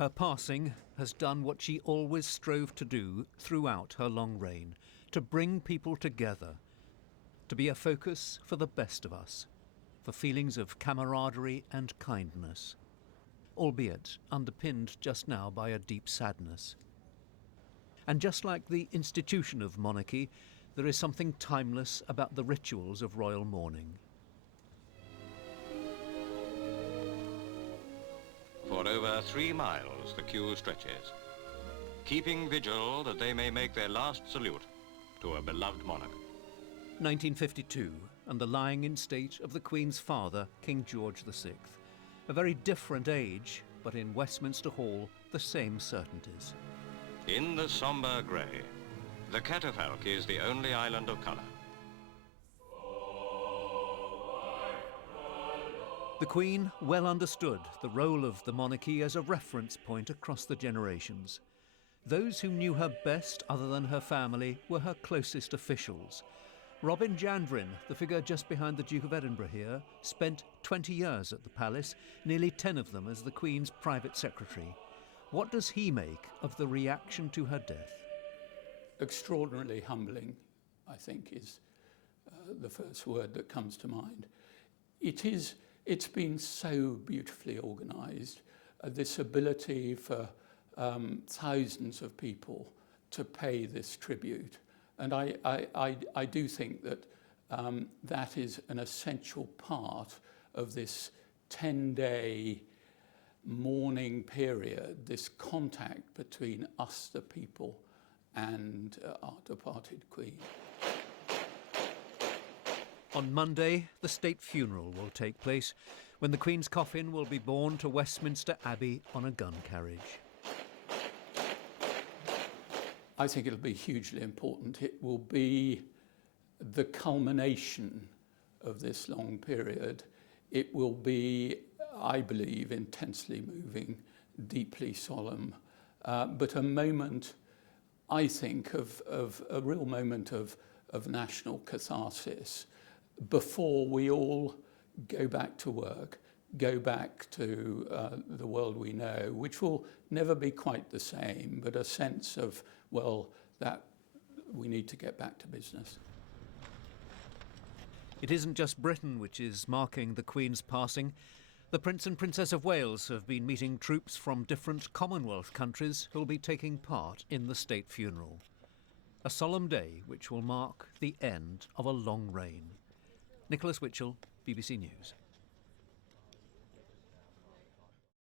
Her passing has done what she always strove to do throughout her long reign, to bring people together, to be a focus for the best of us, for feelings of camaraderie and kindness, albeit underpinned just now by a deep sadness. And just like the institution of monarchy, there is something timeless about the rituals of royal mourning. For over 3 miles the queue stretches, keeping vigil that they may make their last salute to a beloved monarch. 1952, and the lying in state of the Queen's father, King George VI. A very different age, but in Westminster Hall, the same certainties. In the sombre grey, the catafalque is the only island of colour. The Queen well understood the role of the monarchy as a reference point across the generations. Those who knew her best, other than her family, were her closest officials. Robin Jandrin, the figure just behind the Duke of Edinburgh here, spent 20 years at the palace, nearly 10 of them as the Queen's private secretary. What does he make of the reaction to her death? Extraordinarily humbling, I think, is the first word that comes to mind. It's been so beautifully organised, this ability for thousands of people to pay this tribute. And I do think that that is an essential part of this 10-day mourning period, this contact between us, the people, and our departed Queen. On Monday, the state funeral will take place, when the Queen's coffin will be borne to Westminster Abbey on a gun carriage. I think it'll be hugely important. It will be the culmination of this long period. It will be, I believe, intensely moving, deeply solemn, but a moment, I think, of a real moment of national catharsis before we all go back to work, go back to the world we know, which will never be quite the same, but a sense of, well, that we need to get back to business. It isn't just Britain which is marking the Queen's passing. The Prince and Princess of Wales have been meeting troops from different Commonwealth countries who will be taking part in the state funeral. A solemn day which will mark the end of a long reign. Nicholas Witchell, BBC News.